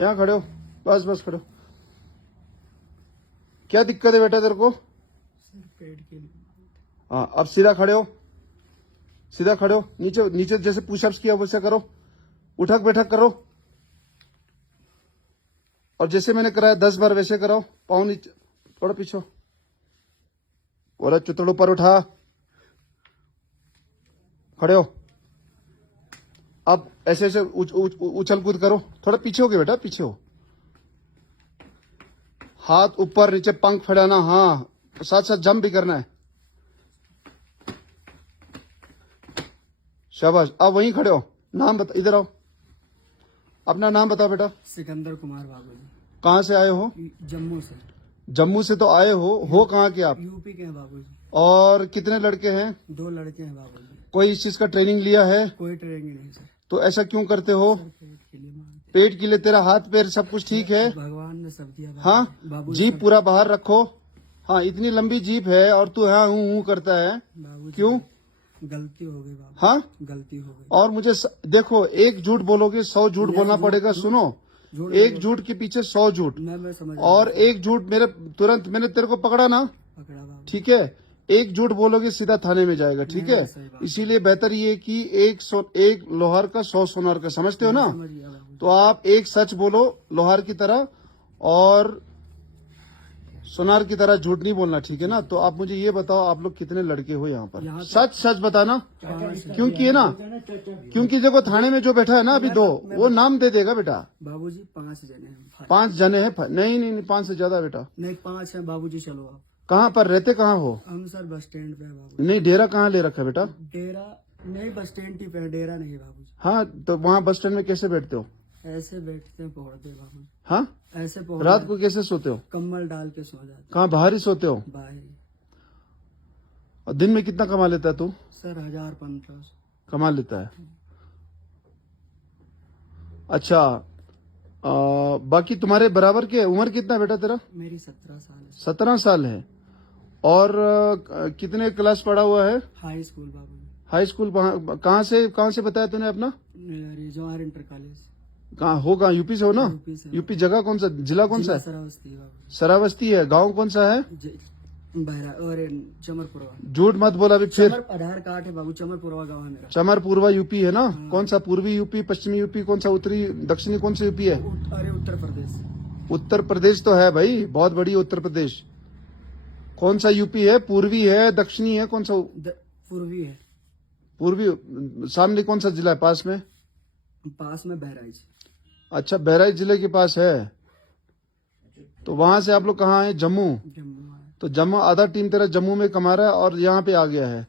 यहाँ खड़े हो, बस बस खड़े हो। क्या दिक्कत है बेटा तेरे को? सर पेट के लिए। हाँ अब सीधा खड़े हो, सीधा खड़े हो, नीचे नीचे जैसे पुशअप्स किया वैसे करो, उठक बैठक करो, और जैसे मैंने कराया 10 बार वैसे कराओ। पाँव नीचे, थोड़ा पीछे हो, और चुतड़ ऊपर उठा, खड़े हो। अब ऐसे ऐसे उछल कूद करो, थोड़ा पीछे हो गए बेटा, पीछे हो। हाथ ऊपर नीचे, पंख फैलाना, हाँ साथ साथ जंप भी करना है। शाबाश। अब वहीं खड़े हो, नाम बता, इधर आओ, अपना नाम बताओ बेटा। सिकंदर कुमार बाबूजी। कहाँ से आए हो? जम्मू से। जम्मू से तो आए हो कहाँ के आप? यूपी के हैं बाबूजी। और कितने लड़के हैं? 2 लड़के हैं बाबूजी। कोई इस चीज का ट्रेनिंग लिया है? कोई ट्रेनिंग नहीं सर। तो ऐसा क्यों करते हो? सर पेट के लिए मांगते। पेट के लिए? तेरा हाथ पैर सब कुछ ठीक है? भगवान ने सब दिया हाँ, बाबूजी। जीप पूरा बाहर रखो। हाँ, इतनी लंबी जीप है और तू हाँ हूँ करता है, बाबूजी क्यों? गलती हो गई बाबू। हाँ, गलती हो गई। और मुझे देखो, एक झूठ बोलोगे 100 झूठ बोलना पड़ेगा। सुनो, एक झूठ के पीछे 100 झूठ, मैं समझ। और एक झूठ मेरे तुरंत, मैंने तेरे को पकड़ा ना, पकड़ा बाबू। ठीक है? एक झूठ बोलोगे सीधा थाने में जाएगा, ठीक है? इसीलिए बेहतर ये कि एक लोहार का 100 सोनार का, समझते हो ना? समझ गया बाबू। तो आप एक सच बोलो लोहार की तरह, और सोनार की तरह झूठ नहीं बोलना, ठीक है ना? तो आप मुझे ये बताओ, आप लोग कितने लड़के हो यहाँ पर? सच सच बताना, क्योंकि है ना, क्योंकि देखो थाने में जो बैठा है ना अभी 2, वो नाम दे देगा बेटा। बाबूजी 5 जने हैं। 5 जने हैं? नहीं नहीं नहीं, 5 से ज्यादा बेटा। नहीं 5 हैं बाबूजी। चलो आप। कहाँ पर रहते, कहाँ हो? हम सर बस स्टैंड पे है बाबू। नहीं, डेरा कहाँ ले रखा है बेटा? डेरा नहीं, बस स्टैंड ही पे है, डेरा नहीं है बाबूजी। हाँ, तो वहाँ बस स्टैंड में कैसे बैठते हो? ऐसे बैठते हैं पौड़ते बाबू। हाँ, ऐसे रात को कैसे सोते हो? कम्बल डाल के सो जाते कहाँ, बाहर ही सोते हो? बाहर। और दिन में कितना कमा लेता है तू? सर 1000-1500 कमा लेता है। अच्छा, बाकी तुम्हारे बराबर के उम्र कितना है बेटा तेरा? मेरी 17 साल है। 17 साल है। और कितने क्लास पढ़ा हुआ है? हाई स्कूल बाबू। हाई स्कूल कहाँ से बताया तूने अपना? Jawahar inter college. कहाँ होगा? यूपी से हो ना? यूपी से। यूपी जगह कौन सा, जिला कौन सा है? सरावस्ती बाबू। सरावस्ती है। गांव कौन सा है? बहरा और चमरपुरवा। झूठ मत बोला अभी फिर। आधार कार्ड है बाबू, चमरपुरवा गाँव है मेरा। चमरपुरवा यूपी है ना? कौन सा, पूर्वी यूपी, पश्चिमी यूपी, कौन सा, उत्तरी दक्षिणी, कौन सा यूपी है? अरे उत्तर प्रदेश। उत्तर प्रदेश तो है भाई, बहुत बड़ी उत्तर प्रदेश। कौन सा यूपी है? पूर्वी है, दक्षिणी है, कौन सा? पूर्वी है। पूर्वी। सामने कौन सा जिला है पास में? पास में बहराइच। अच्छा, बहराइच जिले के पास है। तो वहां से आप लोग कहाँ है? जम्मू। जम्मू है। तो जम्मू, आधा टीम तेरा जम्मू में कमा रहा है और यहाँ पे आ गया है।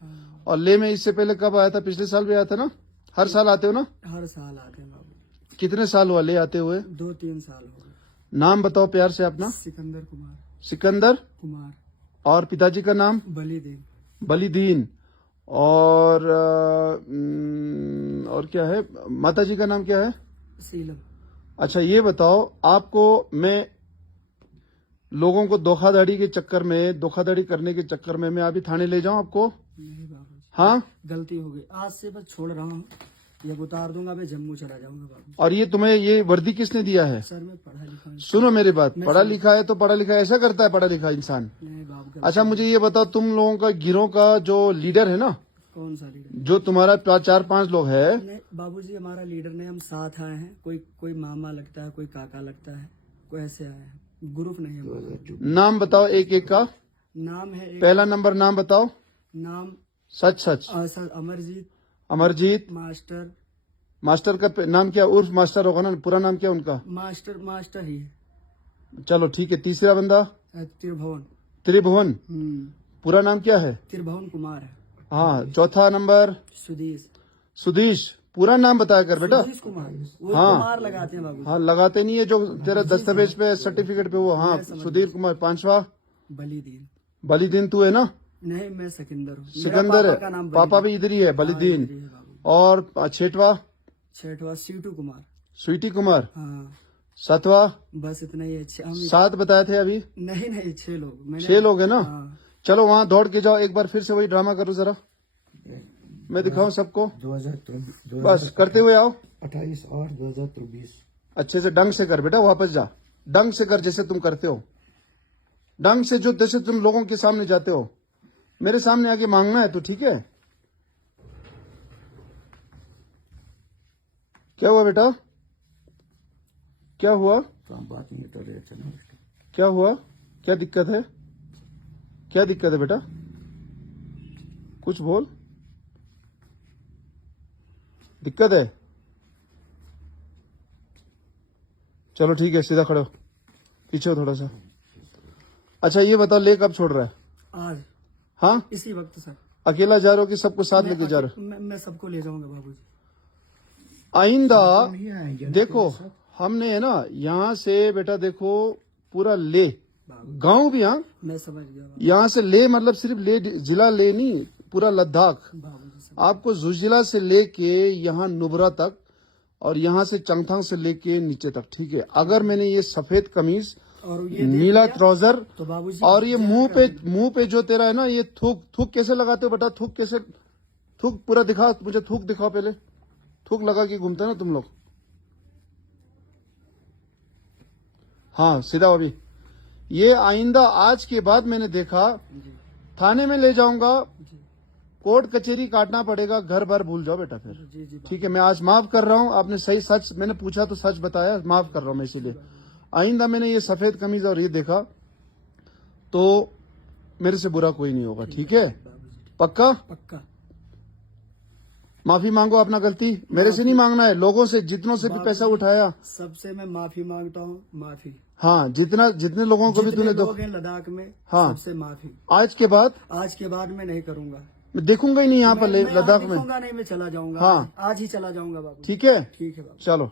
और ले में इससे पहले कब आया था? पिछले साल भी आया था ना? हर साल आते हो ना? हर साल आते हैं बाबू। कितने साल हुआ ले आते हुए? 2-3 साल हो गए। नाम बताओ प्यार से अपना। सिकंदर कुमार। सिकंदर कुमार। और पिताजी का नाम? बलिदीन। बलिदीन। और क्या है? माताजी का नाम क्या है? सीलम। अच्छा, ये बताओ, आपको मैं लोगों को धोखाधड़ी करने के चक्कर में मैं अभी थाने ले जाऊं आपको? नहीं बाबू। हाँ, गलती हो गई, आज से बस छोड़ रहा हूँ, ये उतार दूंगा, मैं जम्मू चला जाऊंगा बाबू। और ये तुम्हें ये वर्दी किसने दिया है? सर मैं पढ़ा लिखा हूँ। सुनो मेरी बात, पढ़ा लिखा है तो पढ़ा लिखा ऐसा करता है पढ़ा लिखा इंसान? नहीं बाबू। अच्छा, मुझे ये बताओ, तुम लोगों का गिरोह का जो लीडर है ना, कौन सा लीडर? जो तुम्हारा 4-5 लोग है? नहीं बाबूजी, हमारा लीडर नहीं, हम साथ आए हैं। कोई मामा लगता है, कोई काका लगता है, कोई ऐसे आए हैं, ग्रुप नहीं है हमारा। नाम बताओ एक एक का। नाम है पहला नंबर नाम बताओ, नाम सच। अमरजीत। अमरजीत। मास्टर का नाम क्या? उर्फ मास्टर होगा ना? पूरा नाम क्या उनका? मास्टर ही है। चलो ठीक है। तीसरा बंदा? त्रिभुवन। पूरा नाम क्या है? त्रिभुवन कुमार है। हाँ। चौथा नंबर? सुधीश। पूरा नाम बताया कर बेटा। सुधीश कुमार। वो हाँ, कुमार लगाते हैं बाबू। हाँ, लगाते नहीं है जो तेरा दस्तावेज पे, सर्टिफिकेट पे वो। हाँ, सुधीर कुमार। पांचवा? बलिदीन। बलिदीन तू है ना? नहीं, मैं सिकंदर हूँ। सिकंदर है। पापा भी इधर ही है, बलिदीन। और छठवा? सीटू कुमार। स्वीटी कुमार। हाँ। सातवा? बस इतना ही है। 7 बताए थे अभी? नहीं 6 लोग। 6 लोग है ना? हाँ। चलो वहाँ दौड़ के जाओ, एक बार फिर से वही ड्रामा करो जरा, मैं दिखाऊं सबको। 2023 बस करते हुए आओ। 28 और 2023 अच्छे से ढंग से कर बेटा, वापस जा, ढंग से कर जैसे तुम करते हो, ढंग से जो जैसे तुम लोगों के सामने जाते हो, मेरे सामने आके मांगना है तो ठीक है। क्या हुआ बेटा, क्या हुआ, क्या हुआ, क्या दिक्कत है, क्या दिक्कत है बेटा, कुछ बोल, दिक्कत है। चलो ठीक है, सीधा खड़े हो, पीछे हो थोड़ा सा। अच्छा ये बताओ, ले कब छोड़ रहा है? आज हाँ, इसी वक्त सर। अकेला जा रहे हो कि सबको साथ लेके जा रहे हो? मैं सबको ले जाऊंगा बाबूजी। आइंदा देखो, हमने है ना यहाँ से बेटा देखो पूरा ले गांव भी, हाँ मैं समझ गया यहाँ से ले मतलब सिर्फ ले जिला ले नहीं, पूरा लद्दाख बाबूजी। आपको जुजिला से लेके यहाँ नुब्रा तक और यहाँ से चंगथांग से लेके नीचे तक, ठीक है। अगर मैंने ये सफेद कमीज, और ये नीला ट्राउजर तो बाबूजी और ये मुंह पे जो तेरा है ना ये थूक कैसे लगाते हो बेटा, थूक कैसे, थूक पूरा दिखा मुझे, थूक दिखाओ पहले, थूक लगा के घूमते ना तुम लोग। हाँ सीधा अभी, ये आइंदा आज के बाद मैंने देखा जी थाने में ले जाऊंगा, जी कोर्ट कचहरी काटना पड़ेगा, घर बार भूल जाओ बेटा फिर। जी जी ठीक है, मैं आज माफ कर रहा हूँ, आपने सही सच मैंने पूछा तो सच बताया, माफ कर रहा हूँ मैं इसीलिए। आइंदा मैंने ये सफेद कमीज और ये देखा तो मेरे से बुरा कोई नहीं होगा, ठीक है, बाबूजी, पक्का। पक्का। माफी मांगो, अपना गलती मेरे से नहीं मांगना है, लोगों से जितनों से भी पैसा उठाया सबसे मैं माफी मांगता हूँ, माफी। हाँ, जितने लोगों को भी जितने तूने लोग हैं लद्दाख में, हाँ। सबसे माफी। आज के बाद आज के बाद मैं नहीं करूंगा, मैं देखूंगा ही नहीं यहाँ पर मैं लद्दाख में, देखूंगा नहीं, मैं चला जाऊंगा। हाँ। आज ही चला जाऊंगा बाबू। ठीक है, ठीक है बाबू। चलो।